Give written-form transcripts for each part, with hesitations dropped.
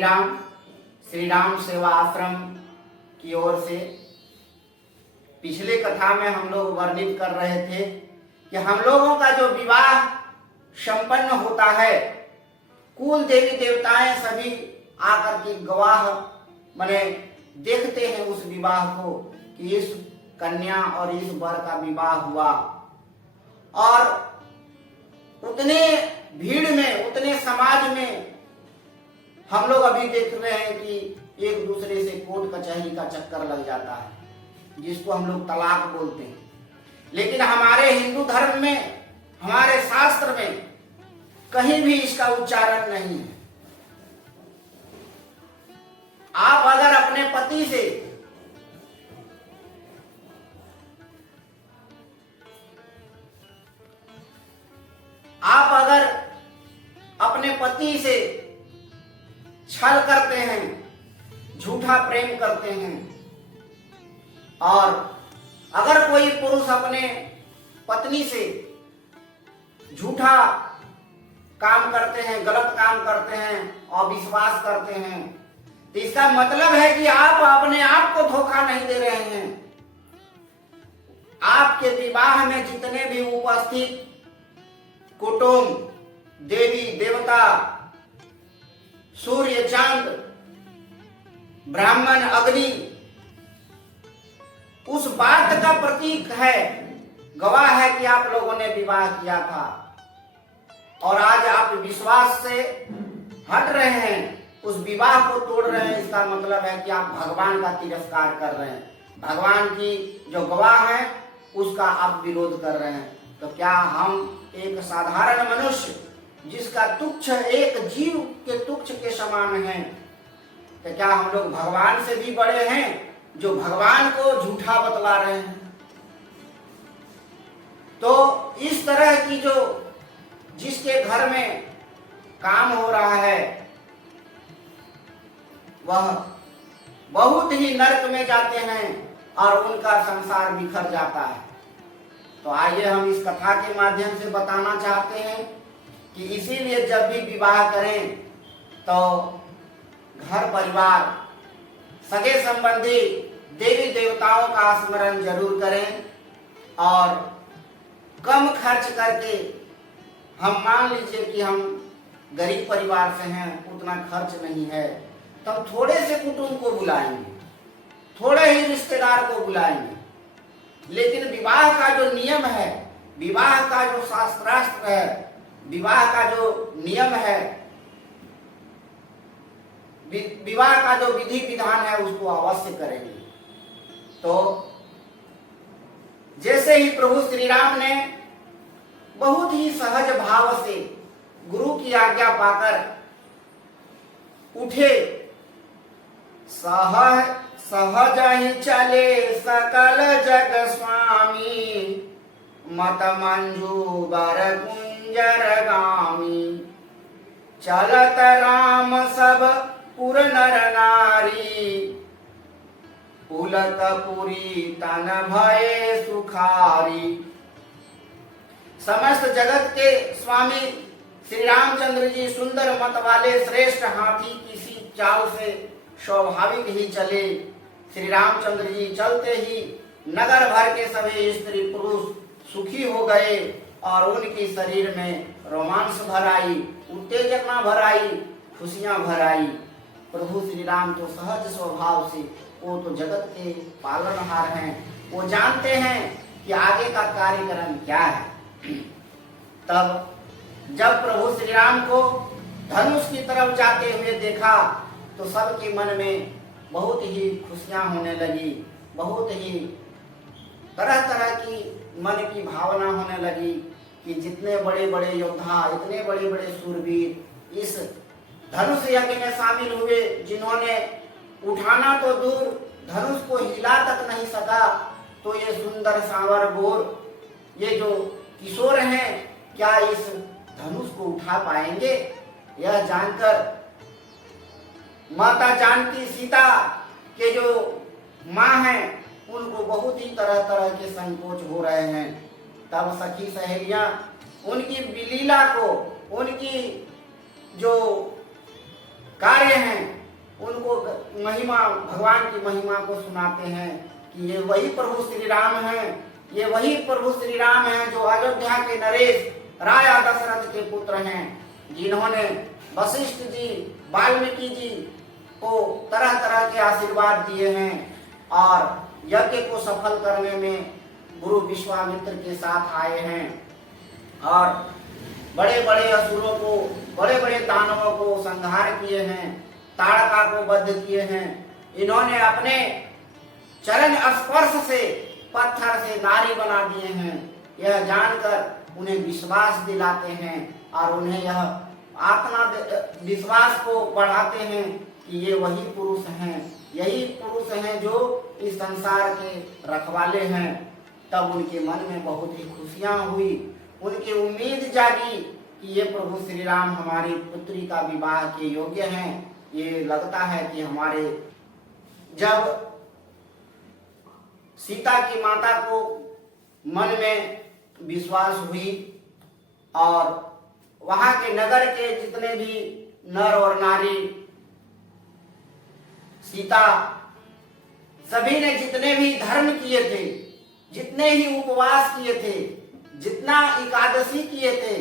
राम, श्री राम सेवा आश्रम की ओर से पिछले कथा में हम लोग वर्णित कर रहे थे कि हम लोगों का जो विवाह संपन्न होता है, कुल देवी देवताएं सभी आकर के गवाह माने देखते हैं उस विवाह को कि इस कन्या और इस वर का विवाह हुआ। और उतने भीड़ में, उतने समाज में हम लोग अभी देख रहे हैं कि एक दूसरे से कोर्ट कचहरी का चक्कर लग जाता है, जिसको हम लोग तलाक बोलते हैं। लेकिन हमारे हिंदू धर्म में, हमारे शास्त्र में कहीं भी इसका उच्चारण नहीं है। आप अगर अपने पति से छल करते हैं, झूठा प्रेम करते हैं, और अगर कोई पुरुष अपने पत्नी से झूठा काम करते हैं, गलत काम करते हैं, अविश्वास करते हैं, तो इसका मतलब है कि आप अपने आप को धोखा नहीं दे रहे हैं। आपके विवाह में जितने भी उपस्थित कुटुंब, देवी देवता, सूर्य, चांद, ब्राह्मण, अग्नि उस बात का प्रतीक है, गवाह है कि आप लोगों ने विवाह किया था। और आज आप विश्वास से हट रहे हैं, उस विवाह को तोड़ रहे हैं, इसका मतलब है कि आप भगवान का तिरस्कार कर रहे हैं, भगवान की जो गवाह है उसका आप विरोध कर रहे हैं। तो क्या हम एक साधारण मनुष्य जिसका तुच्छ, एक जीव के तुच्छ के समान है, तो क्या हम लोग भगवान से भी बड़े हैं जो भगवान को झूठा बतला रहे हैं? तो इस तरह की जो जिसके घर में काम हो रहा है वह बहुत ही नरक में जाते हैं और उनका संसार बिखर जाता है। तो आइए हम इस कथा के माध्यम से बताना चाहते हैं कि इसीलिए जब भी विवाह करें तो घर परिवार, सगे संबंधी, देवी देवताओं का स्मरण जरूर करें। और कम खर्च करके, हम मान लीजिए कि हम गरीब परिवार से हैं, उतना खर्च नहीं है, तो हम थोड़े से कुटुंब को बुलाएंगे, थोड़े ही रिश्तेदार को बुलाएंगे। लेकिन विवाह का जो नियम है, विवाह का जो शास्त्रास्त्र है, विवाह का जो नियम है, विवाह का जो विधि विधान है, उसको अवश्य करेंगे। तो जैसे ही प्रभु श्री राम ने बहुत ही सहज भाव से गुरु की आज्ञा पाकर उठे, सहज ही चले सकल जग स्वामी, मत मंजू बर कुंजर गामी, चलत राम सब पुर नर नारी, पुलक पुरी तन भये सुखारी। समस्त जगत के स्वामी श्री रामचंद्र जी सुंदर मत वाले श्रेष्ठ हाथी किसी चाल से स्वाभाविक ही चले। श्री रामचंद्र जी चलते ही नगर भर के सभी स्त्री पुरुष सुखी हो गए और उनकी शरीर में रोमांस भर आई, उत्तेजना भर आई, खुशियां भर आई। प्रभु श्री राम तो सहज स्वभाव से, वो तो जगत के पालनहार हैं, वो जानते हैं कि आगे का कार्यक्रम क्या है। तब जब प्रभु श्री राम को धनुष की तरफ जाते हुए देखा तो सबके मन में बहुत ही खुशियां होने लगी, बहुत ही तरह तरह की मन की भावना होने लगी कि जितने बड़े बड़े योद्धा, इतने बड़े बड़े शूरवीर इस धनुष यज्ञ में शामिल हुए, जिन्होंने उठाना तो दूर, धनुष को हिला तक नहीं सका, तो ये सुंदर सांवर गोर, ये जो किशोर हैं, क्या इस धनुष को उठा पाएंगे? यह जानकर माता जानकी, सीता के जो माँ हैं, उनको बहुत ही तरह तरह के संकोच हो रहे हैं। तब सखी सहेलियां उनकी लीला को, उनकी जो कार्य हैं उनको महिमा, भगवान की महिमा को सुनाते हैं कि ये वही प्रभु श्री राम हैं, ये वही प्रभु श्री राम हैं जो अयोध्या के नरेश राजा दशरथ के पुत्र हैं, जिन्होंने वशिष्ठ जी, वाल्मीकि जी को तरह तरह के आशीर्वाद दिए हैं और यज्ञ को सफल करने में गुरु विश्वामित्र के साथ आए हैं और बड़े बड़े असुरों को, बड़े बड़े दानवों को संहार किए हैं, ताड़का को वध किए हैं। इन्होंने अपने चरण स्पर्श से पत्थर से नारी बना दिए हैं। यह जानकर उन्हें विश्वास दिलाते हैं और उन्हें यह आत्मा विश्वास को बढ़ाते हैं कि ये वही पुरुष हैं, यही पुरुष हैं जो इस संसार के रखवाले हैं। तब उनके मन में बहुत ही खुशियां हुई, उनकी उम्मीद जागी कि ये प्रभु श्री राम हमारी पुत्री का विवाह के योग्य हैं। ये लगता है कि हमारे, जब सीता की माता को मन में विश्वास हुई और वहां के नगर के जितने भी नर और नारी, सीता, सभी ने जितने भी धर्म किए थे, जितने ही उपवास किए थे, जितना एकादशी किए थे,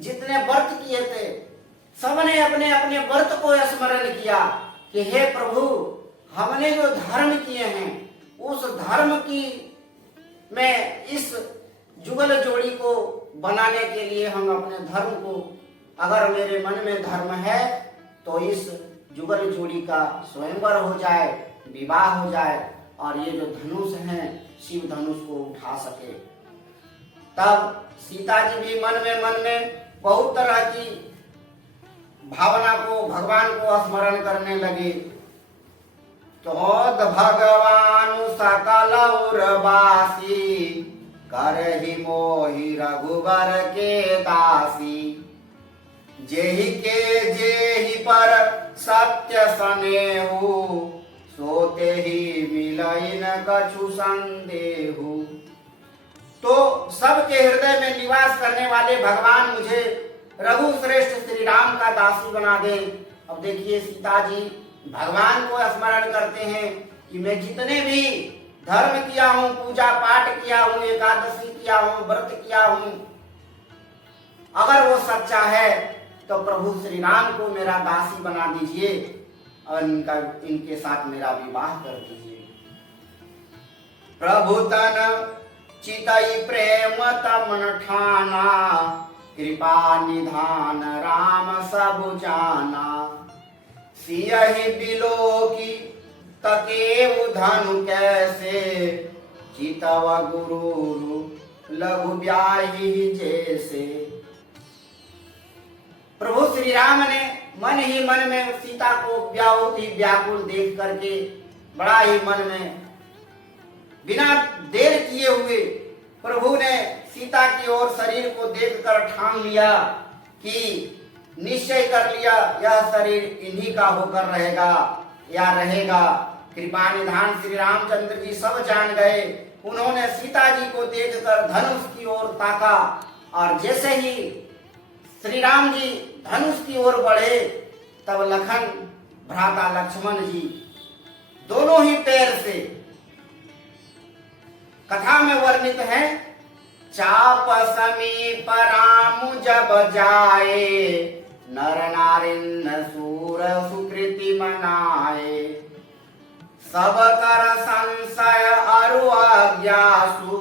जितने व्रत किए थे, सबने अपने अपने व्रत को स्मरण किया कि हे प्रभु, हमने जो धर्म किए हैं उस धर्म की में इस जुगल जोड़ी को बनाने के लिए हम अपने धर्म को, अगर मेरे मन में धर्म है तो इस जुगल जोड़ी का स्वयंवर हो जाए, विवाह हो जाए और ये जो धनुष हैं शिव धनुष को उठा सके। तब सीता जी भी मन में बहुत तरह की भावना को, भगवान को स्मरण करने लगे। तो भगवान सकल उर्वासी करहि मोहि रघुबर के दासी, जेहि के जेहि पर सत्य सनेहु, सोते ही मिलई न कछु संदेहु। तो सबके हृदय में निवास करने वाले भगवान मुझे रघु श्रेष्ठ श्री राम का दासी बना दे। अब देखिए सीता जी भगवान को स्मरण करते हैं कि मैं जितने भी धर्म किया हूँ, पूजा पाठ किया हूँ, एकादशी किया हूँ, व्रत किया हूँ, अगर वो सच्चा है तो प्रभु श्री राम को मेरा दासी बना दीजिए और इनके साथ मेरा विवाह कर दीजिए। प्रभु तन चितई प्रेम तमन ठाना, कृपा निधान राम सब जाना, सियहि बिलो की तकेउ धनु कैसे, चितव गुरु लघु ब्याहि जैसे। प्रभु श्री राम ने मन ही मन में सीता को बहुत ही व्याकुल देख करके बड़ा ही मन में बिना देर किए हुए प्रभु ने सीता की ओर शरीर को देखकर ठान लिया कि निश्चय कर लिया यह शरीर इन्हीं का होकर रहेगा या रहेगा। कृपा निधान श्री रामचंद्र जी सब जान गए। उन्होंने सीता जी को देखकर धनुष की ओर ताका और जैसे ही श्री राम जी धनुष की ओर बढ़े तब लखन भ्राता लक्ष्मण जी दोनों ही पैर से, कथा में वर्णित है, चाप समीप राम जब जाए, नर नारिन सूर सुकृति मनाए, सब कर संशय अरु अज्ञासु,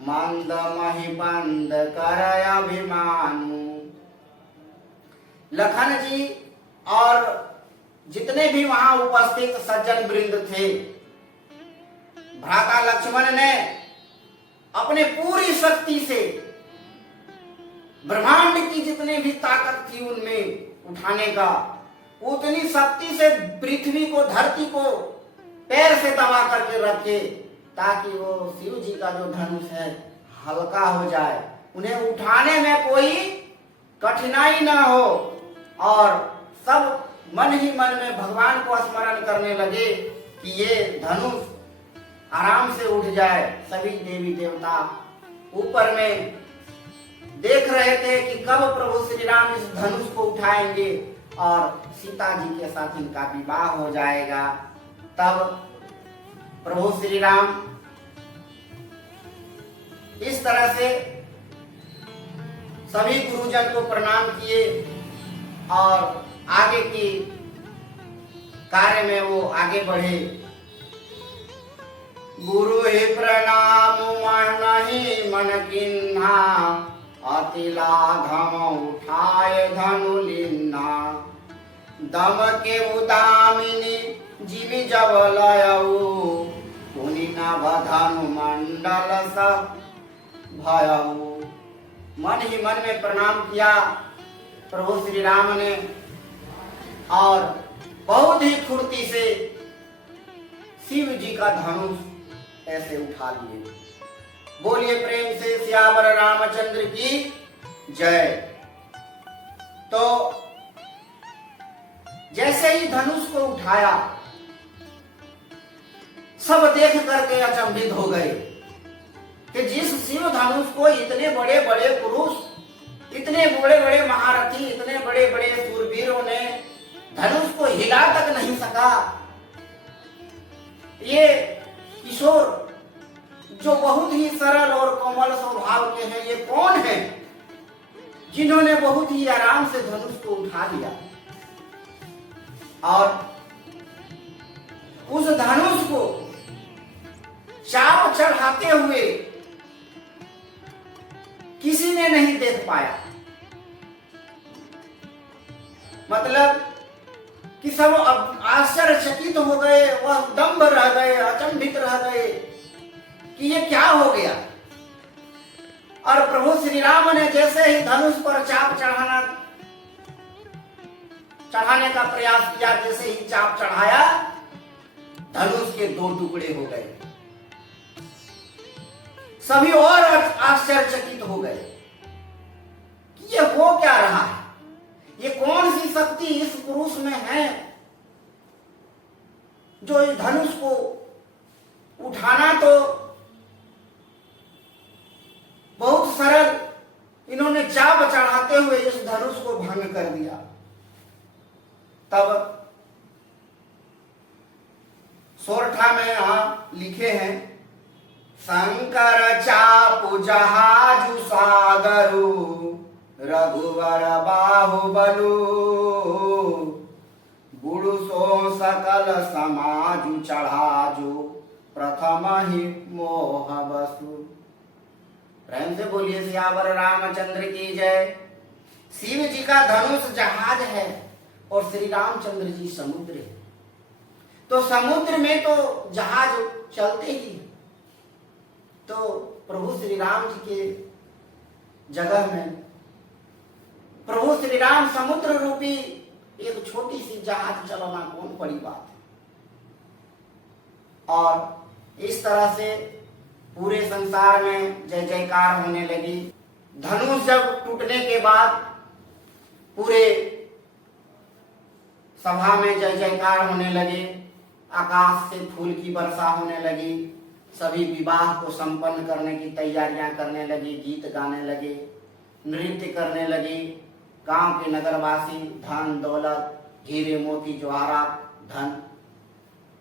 मंद महि बंद कर अभिमानु। लखन जी और जितने भी वहां उपस्थित सज्जन वृंद थे, भ्राता लक्ष्मण ने अपने पूरी शक्ति से ब्रह्मांड की जितनी भी ताकत थी उनमें उठाने का, उतनी शक्ति से पृथ्वी को, धरती को पैर से दबा करके रखे ताकि वो शिव जी का जो धनुष है हल्का हो जाए, उन्हें उठाने में कोई कठिनाई ना हो। और सब मन ही मन में भगवान को स्मरण करने लगे कि ये धनुष आराम से उठ जाए। सभी देवी देवता ऊपर में देख रहे थे कि कब प्रभु श्री राम इस धनुष को उठाएंगे और सीता जी के साथ इनका विवाह हो जाएगा। तब प्रभु श्री राम इस तरह से सभी गुरुजन को प्रणाम किए और आगे की कार्य में वो आगे बढ़े। गुरु ही प्रणाम नहीं मन किन्हा, अति लाघव उठाए धनु लिन्हा। दम के उदामिनी जीवी जब लयऊ, पुनि नभ धनु मंडल सब भयऊ। मन ही मन में प्रणाम किया प्रभु श्री राम ने और बहुत ही फुर्ती से शिव जी का धनुष ऐसे उठा लिए। बोलिए प्रेम से सियावर रामचंद्र की जय। तो जैसे ही धनुष को उठाया सब देख करके अचंभित हो गए कि जिस शिव धनुष को इतने बड़े बड़े पुरुष, इतने बड़े बड़े महारथी, इतने बड़े बड़े सूरवीरों ने धनुष को हिला तक नहीं सका, ये किशोर जो बहुत ही सरल और कोमल स्वभाव के हैं, ये कौन है जिन्होंने बहुत ही आराम से धनुष को उठा लिया। और उस धनुष को चाप चढ़ाते हुए किसी ने नहीं देख पाया। मतलब कि सब आश्चर्यचकित हो गए, वह दंभ रह गए, अचंभित रह गए कि ये क्या हो गया। और प्रभु श्री राम ने जैसे ही धनुष पर चाप चढ़ाने का प्रयास किया, जैसे ही चाप चढ़ाया धनुष के दो टुकड़े हो गए। सभी और आश्चर्यचकित हो गए कि ये हो क्या रहा है, ये कौन सी शक्ति इस पुरुष में है जो इस धनुष को उठाना तो बहुत सरल, इन्होंने चाप चढ़ाते हुए इस धनुष को भंग कर दिया। तब सोरठा में यहां लिखे हैं, शंकर चापु जहाजु सागरु, रघुवर बाहुबलु, बुढ़ु सो सकल समाजु चढ़ाजु, प्रथम ही मोह बसु। प्रेम से बोलिए सियावर रामचंद्र की जय। शिव जी का धनुष जहाज है और श्री रामचंद्र जी समुद्र है। तो समुद्र में तो जहाज चलते ही, तो प्रभु श्री राम जी के जगह में प्रभु श्री राम समुद्र रूपी एक छोटी सी जहाज चलाना कौन बड़ी बात है। और इस तरह से पूरे संसार में जय जयकार होने लगी। धनुष जब टूटने के बाद पूरे सभा में जय जयकार होने लगे, आकाश से फूल की वर्षा होने लगी, सभी विवाह को संपन्न करने की तैयारियां करने लगी, गीत गाने लगे, नृत्य करने लगी। गांव के नगरवासी धन दौलत हीरे मोती जवाहरात धन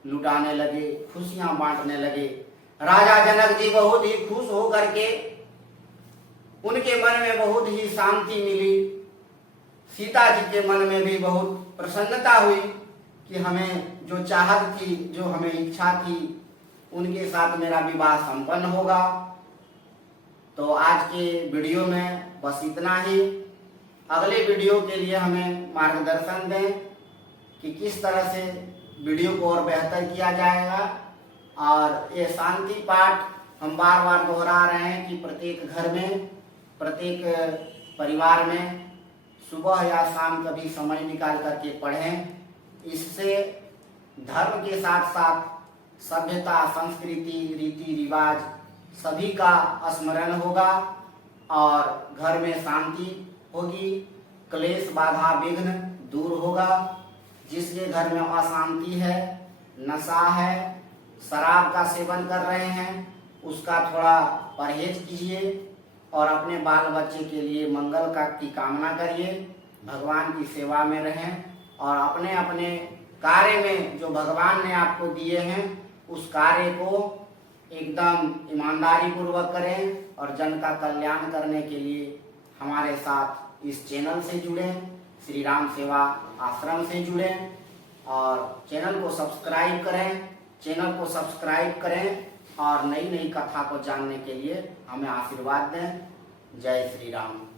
लुटाने लगे, खुशियां बांटने लगे। राजा जनक जी बहुत ही खुश हो करके, उनके मन में बहुत ही शांति मिली। सीता जी के मन में भी बहुत प्रसन्नता हुई कि हमें जो चाहत थी, जो हमें इच्छा थी, उनके साथ मेरा विवाह संपन्न होगा। तो आज के वीडियो में बस इतना ही। अगले वीडियो के लिए हमें मार्गदर्शन दें कि किस तरह से वीडियो को और बेहतर किया जाएगा। और ये शांति पाठ हम बार बार दोहरा रहे हैं कि प्रत्येक घर में, प्रत्येक परिवार में सुबह या शाम कभी समय निकाल करके पढ़ें। इससे धर्म के साथ साथ सभ्यता, संस्कृति, रीति रिवाज सभी का स्मरण होगा और घर में शांति होगी, क्लेश बाधा विघ्न दूर होगा। जिसके घर में अशांति है, नशा है, शराब का सेवन कर रहे हैं, उसका थोड़ा परहेज कीजिए और अपने बाल बच्चे के लिए मंगल की कामना करिए। भगवान की सेवा में रहें और अपने अपने कार्य में जो भगवान ने आपको दिए हैं उस कार्य को एकदम ईमानदारी पूर्वक करें और जन का कल्याण करने के लिए हमारे साथ इस चैनल से जुड़ें, श्री राम सेवा आश्रम से जुड़ें और चैनल को सब्सक्राइब करें और नई नई कथा को जानने के लिए हमें आशीर्वाद दें। जय श्री राम।